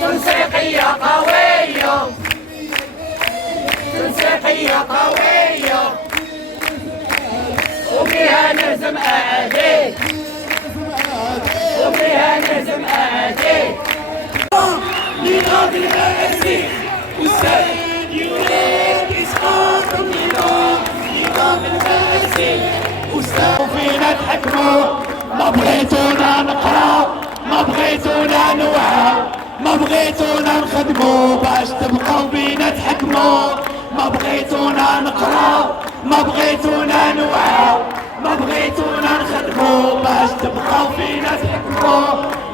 تنسيقية قوية، تنسيقية قوية، وبها نهزم أعداء، وبها نهزم أعداء. نضال الأسير أستاذ يريد إسقاط النظام، نظام الأسير أستاذ. وفينا تحكموا، ما بغيتونا نقرا، ما بغيتونا نوعى، ما بغيتونا نخدموا باش تبقاو بينا تحكموا، ما بغيتونا نقرا، ما بغيتونا نوعى، ما بغيتونا نخدموا باش تبقاو فينا تحكموا.